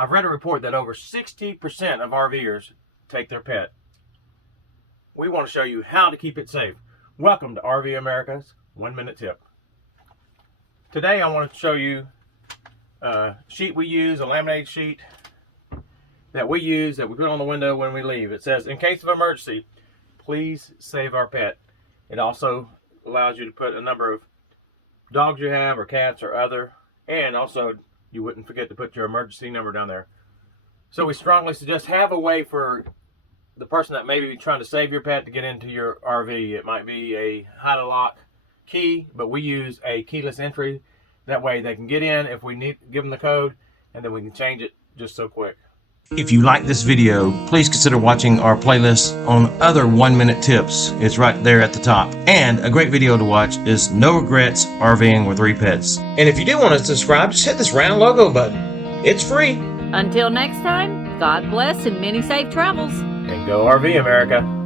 I've read a report that over 60% of RVers take their pet. We want to show you how to keep it safe. Welcome to RV America's 1 Minute Tip. Today I want to show you a sheet we use, a laminated sheet that we use, that we put on the window when we leave. It says, in case of emergency, please save our pet. It also allows you to put a number of dogs you have, or cats, or other, and also you wouldn't forget to put your emergency number down there. So we strongly suggest have a way for the person that may be trying to save your pet to get into your RV. It might be a how-to-lock key, but we use a keyless entry. That way they can get in if we need, give them the code, and then we can change it just so quick. If you like this video, please consider watching our playlist on other 1 minute tips. It's right there at the top. And a great video to watch is No Regrets RVing with 3 Pets. And if you do want to subscribe, just hit this round logo button. It's free. Until next time, God bless and many safe travels. And go RV America.